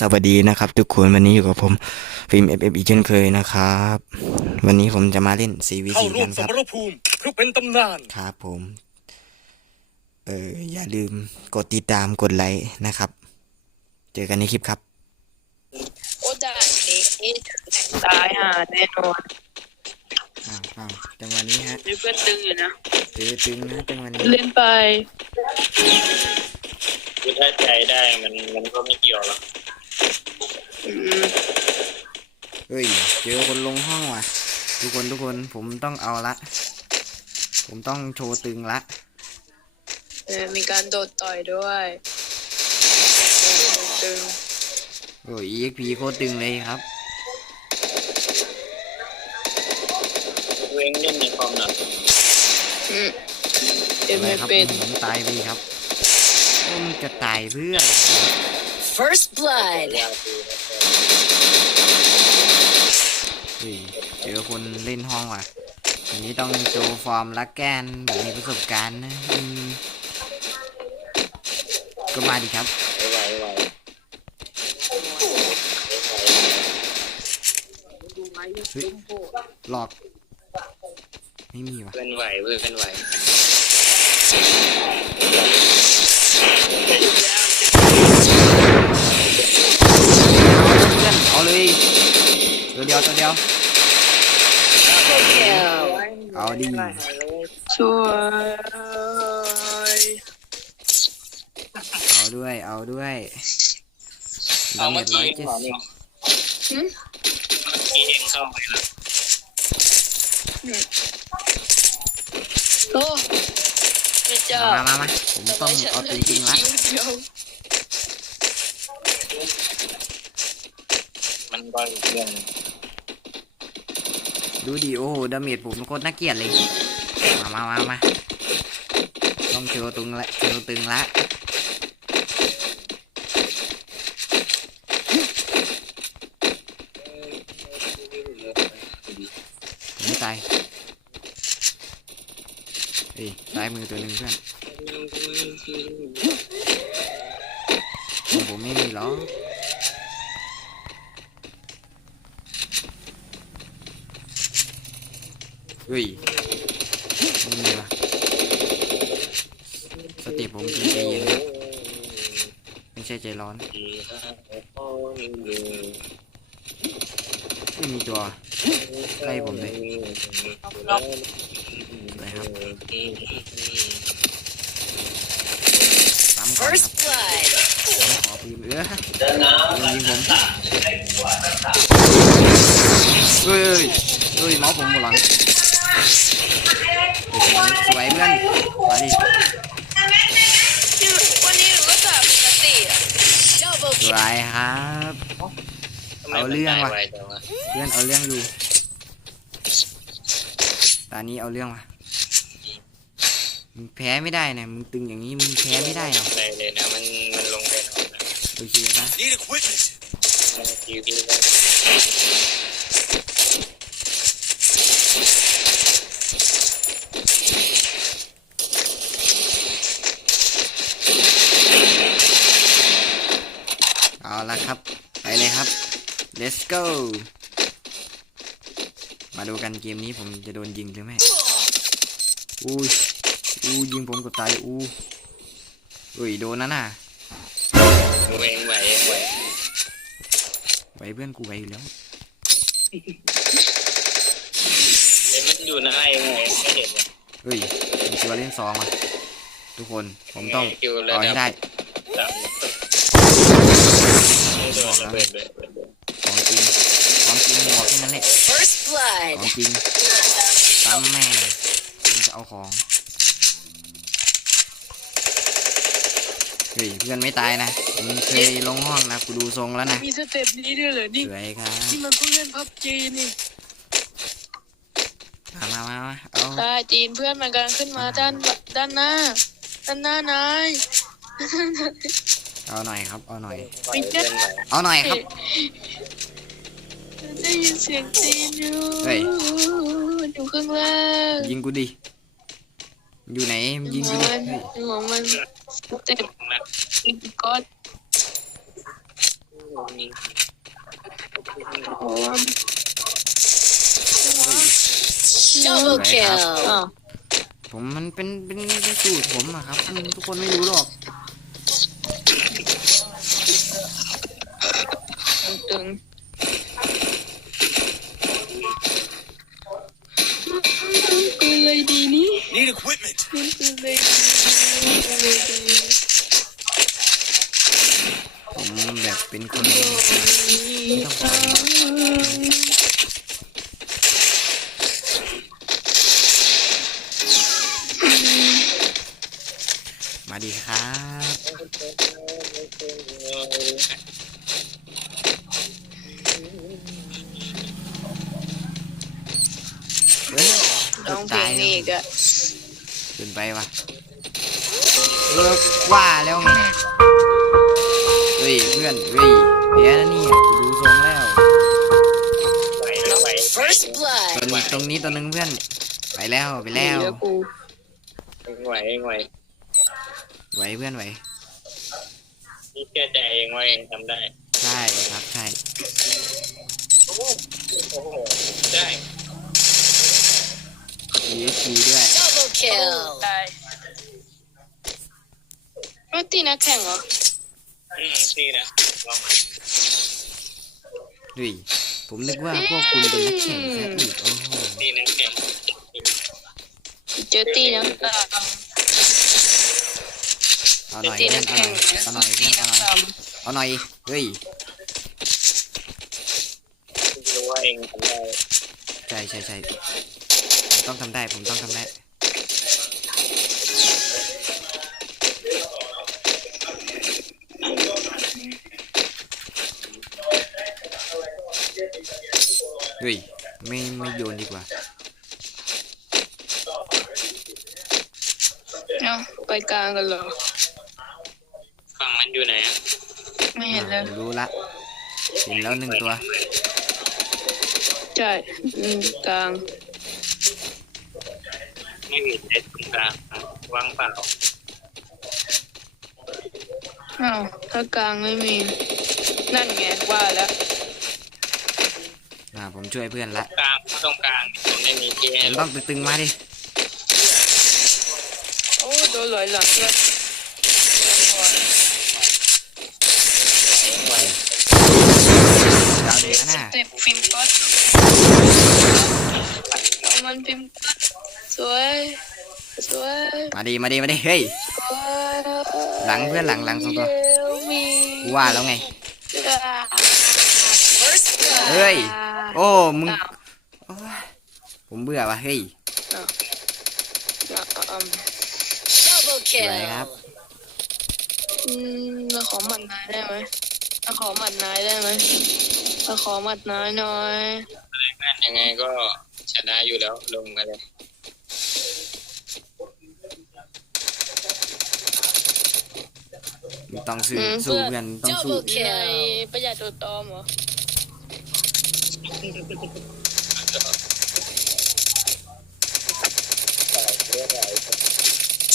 สวัสดีนะครับ ทุกคนวันนี้อยู่กับผมฟิล์ม FF อีกเช่นเคยนะครับ วันนี้ผมจะมาเล่น CVC เข้าร่กัวมนสครับมรภูมิเพื่อเป็นตำนานครับผม เอออย่าลืมกดติดตามกดไลค์นะครับ เจอกันในคลิปครับโอ้ด่านนี้ตายห่าแน่นอนอ้าวอ้าวจังหวะนี้ฮะมีเพื่อนตึงอยู่นะเจอตึงนะจังหวะนี้เล่นไปคือถ้าใจได้มันมันก็ไม่เกี่ยวหรอกอืม เฮ้ย เจอคนลงห้องว่ะ ทุกคนทุกคนผมต้องเอาละ ผมต้องโชว์ตึงละ เออมีการโดดต่อยด้วยตึงโอ้ย EXP โคตรตึงเลยครับ เว้งเล่นในความหนักอืมเอ็มอะไรไม่ครับเป็นผมตายไปครับผมจะตายเพื่อ First blood. ยาวคือเฮ้ยเจอคนเล่นห้องว่ะอันนี้ต้องโชว์ฟอร์มรักแกนแบบมีประสบการณ์นะอืมก็มาดิครับไหวไหวไหวเฮ้ยหลอก ไม่มีว่ะ เพื่อนไหวเพื่อนไหว เพื่อนเอาเลยตัวเดียวตัวเดียว Kill. เอาดิช่ วยเอาด้วยเอาด้วยเอาดาเมเมื่อจร้กี้อยเองเจ็ดเหรอสิบนี่เมื่อกี้เองเข้าไปละโอ้พระเจ้ามามามาผมต้องเอาจริงๆละเดี๋ยวมันก็อีกเรื่องดูดิโอ้โหดาเมจผมโคตรน่าเกลียดเลย มามามามาต้องโชว์ตึงละโชว์ตึงละไม่ตายเอ้ยซ้ายมือตัวหนึ่งเพื่อนของผมไม่มีหรอก เฮ้ยไม่มีว่ะสติผมคือใจเย็นนะไม่ใช่ใจร้อน ไม่มีตัวใกล้ผมเลยอะไรครับสามก่อนครับ First blood. ผมขอปืนเออยิงยิงผมเฮ้ยเฮ้ยเฮ้ยเมาส์ผมหมดหลัง สวยเพื่อนมาดิวันนี้หนูก็สาบปกติอะสวยครับ เอาเรื่องว่ะเพื่อนเอาเรื่องอยู่ตอนนี้เอาเรื่องว่ะมึงแพ้ไม่ได้นะมึงตึงอย่างนี้มึงแพ้ไม่ได้หรอกเลยนะมันมันลงไปนอนโอเคปะ Need equipment มันคิวพี่ก็ เอาละครับ ไปเลยครับ let's go มาดูกันเกมนี้ผมจะโดนยิงหรือไม่อุ้ยอู้ยิงผมกับตายอู้อุ้ยโดนนะน่ะเองไหวเองไหวไหวเพื่อนกูไหวอยู่แล้วเอ้ยมันอยู่หน้าเองไงไม่เห็นเลยเฮ้ยมีตัวเล่นซองอะทุกคนผมต้องคิวระเอาดัให้บได้สามไม่โดนระเบิดเลย ของจริงของจ ริงบอกแค่นั้นแหละ First ข blood. องจริงซ้ำแม่งผมจะเอาของเฮ้ยเพื่อนไม่ตายนะมึงเคยลงห้องนะกูดูทรงแล้วนะมีสเต็ปนี้ด้วยเหรอนี่สวยครับที่มันเพิ่งเล่นพับจีนี่มามามามาเอาตายจีนเพื่อนมันกำลังขึ้นมาด้านด้านหน้า ด้านหน้านายเอาหน่อยครับ เอาหน่อย ไม่ใช่เอาหน่อยครับ ได้ยินเสียงจีนอยู่เฮ้ย อยู่ข้างล่างยิงกูดิอยู่ไหนยิงกูดิมันเฮ้ยหัวมันสเต็ปก็ไหวเพราะว่า Double Right kill. อ้าวผมมันเป็นเป็นเป็นสูตรผมอะครับอืมทุกคนไม่รู้หรอกตึง มาดีครับ เฮ้ยร้องเพลงนี่อีกอะเกินไปวะเลิกว่าแล้วไงเฮ้ยเพื่อนเฮ้ยแพ้แล้วเนี่ยกูดูทรงแล้ว ไหวไม่ไหว First ต blood. รงนี้ตรงนี้ตัวหนึงเพื่อน ไปแล้วไปแล้ว เดี๋ยวกูเองไหวเองไหว ไหวเพื่อนไหวนี่เชื่อใจเองว่าเองทำได้ ใช่ครับใช่โอ้โหได้ EXP ด้วย Double kill. ตายไม่ตีนักแข่งเหรออืมดีนะลองมาดุยผมนึกว่าพวกคุณเป็นนักแข่งแค่อีกโอ้โหดีนะเก่งเจอตีนักตาม เอาหเจอน่อยตีเพื่นัอนกเอาหแข่น่งอยเอาหน่อยเพื่ตีอนนัเอากหน่อยตามเอาหน่อยเฮ้ยรู้ว่าเองทำได้ใช่ใช่ใช่ผมต้องทำได้ผมต้องทำได้เฮ้ยไม่ไม่โยนดีกว่าเอาไปกลางกันเหรอฝั่งมัน อยู่ไหนอะไม่เห็นเลยผมรู้ละเห็นแล้วหนึ่งตัว ใช่อืมกลาง ไม่มีเด็ดตรงกลางอะวางเปล่าอ้าว ถ้ากลางไม่มี นั่นไงว่าแล้ว อ่า ผมช่วยเพื่อนละ กลางตรงกลางมันไม่มีที่ผให้มหลต้อบงตึงๆมาดิ โอ้โดนลอยหลังด้วย ไหว ดาว เหนือน่ะเต็ปฟิล์มก๊อตเอามันฟิล์มก๊อตสวยสวยมาดีมาดีมาดีเฮ้ย หลังเพื่อนหลังหลังสองตัวมีกูว่าแล้วไง First blood. เฮ้ย โอ้ มึงโอ้ยผมเบื่อว่ะเฮ้ย Double สวยครับ kill. อืมเราขอหมัดนายได้ไหมเราขอหมัดนายได้ไหม เราขอหมัดนายหน่อยนั่นยังไงก็ชนะอยู่แล้วลงมาเลยมึงต้องสู้อืมสู้เพื่อนเพื่อนต้องสู้ Double นาย kill. ประหยัดตัวตอมเหรอ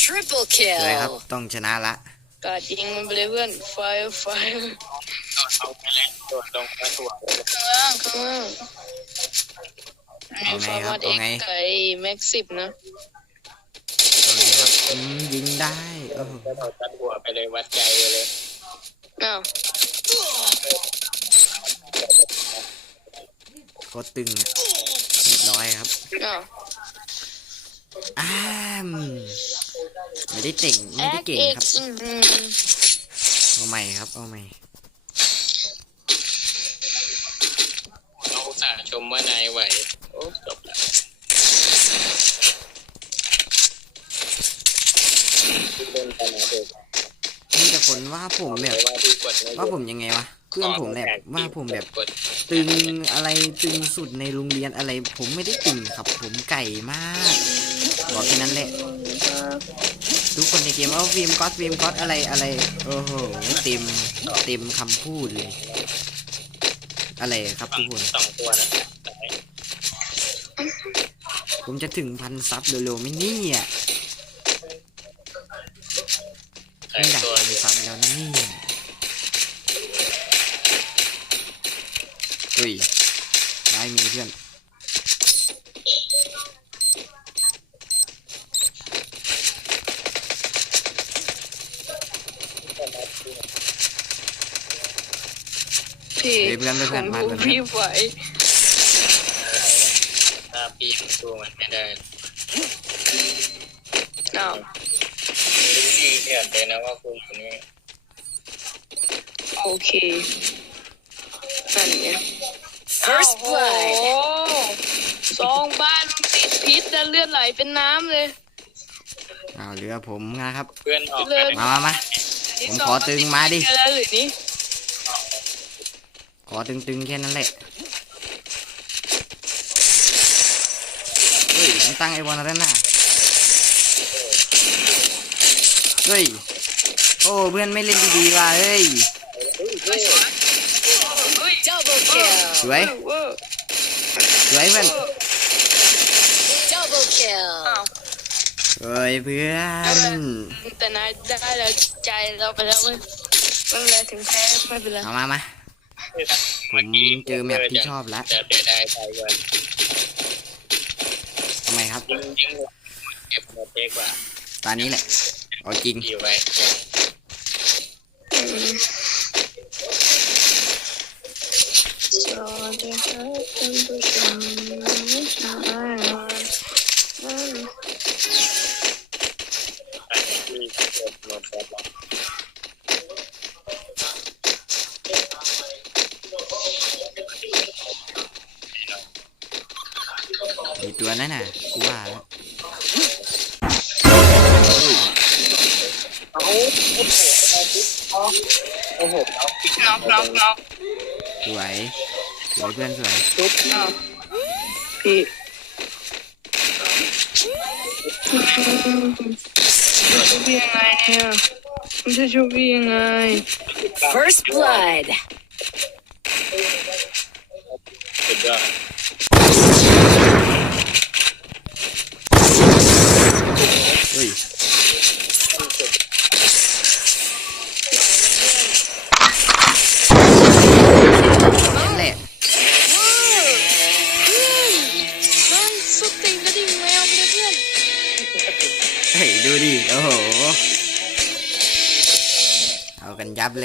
Triple เลยครับ kill. ต้องชนะละกาดยิงมันไปเลยเพื่อนไฟไฟเอาไปเล่น โดดลงมาถ่วงเลยข้างล่างข้างล่างมีฟาร์มัดเอ็กไก่แม็กซิบนะอืมยิงได้โอ้โหก็เราตัดหัวไปเลยวัดใจเลยอ้าวโคตรตึงอะเรียบร้อยครับ อ้าวอ้ามไม่ได้เก่งไม่ได้เก่งครับอืมอืมเอาใหม่ครับ เอาใหม่ เราอุตส่าห์ชมว่านายไหวโอ้จบละเล่นไปนะเด็ก มีแต่คนว่าผมแบบ ว่าที่กดไม่ว่าผมยังไงวะเพื่อนผมแบบว่าผมแบบกดตึงอะไรตึงสุดในโรงเรียนอะไร ผมไม่ได้ตึงครับ ผมไก่มากบอกแค่นั้นแหละทุกคนในเกมว่าฟิล์มก๊อตฟิล์มก๊อตอะไรอะไรโอ้โหเต็มเต็มคำพูดเลย อะไรครับทุกคนสองตัวนะผมจะถึงพันซับเร็วๆไหม่นี่อะใส่ไม่อยากตัวพันซับแล้วนะเนี่ย ยได้ มีเพื่อนพี่เฮ้ยเพื่อนเพื่อนผเพื่อนมมาดูเพื่อนพี่ไหวถ้าพี่มันสู้มันไม่ได้อ้าวรู้ดีเถื่อนเลยนะว่าคุณคนนี้โอเคนั่นไง First โอ้โห blood. ซองบ้านมันติดพิษแล้วเลือดไหลเป็นน้ำเลยอ้าวเหลือผมนะครับ เพื่อนออกเลยมามามา ผมขอตึงมาดิ แล้วหรือนี่ขอตึงๆแค่นั้นแหละ เฮ้ยผมตั้งไอ้บอลอะไรน่ะเฮ้ย โอ้เพื่อนไม่เล่นดีๆว่ะเฮ้ย Double kill. สวย เวอร์สวยเพื่อน Double kill. อ้าวเฮ้ยเพื่อน แต่นายได้แล้วใจเราไปแล้วเว้ยไม่เป็นไรถึงแพ้ไม่เป็นไรเอามามาผมเจอแมปที่ชอบแล้วจะได้ได้ไปก่อนทำไมครับ ยิงยิงเก็บหมดเด็กว่าตอนนี้แหละเอาจริง ดีไว้ เรา จะหาเป็นผู้ชมไม่ใช่ที่เก็บหมดเด็กว่าไอตัวนั่นน่ะกูว่าแล้วเฮ้ยโอ้โหเอาปิดน็อกน็อกน็อกสวย สวยเพื่อนสวยอ้าวพี่ชูพี่ยังไงเนี่ยมันจะชูพี่ยังไง First blood. สุดยอด เ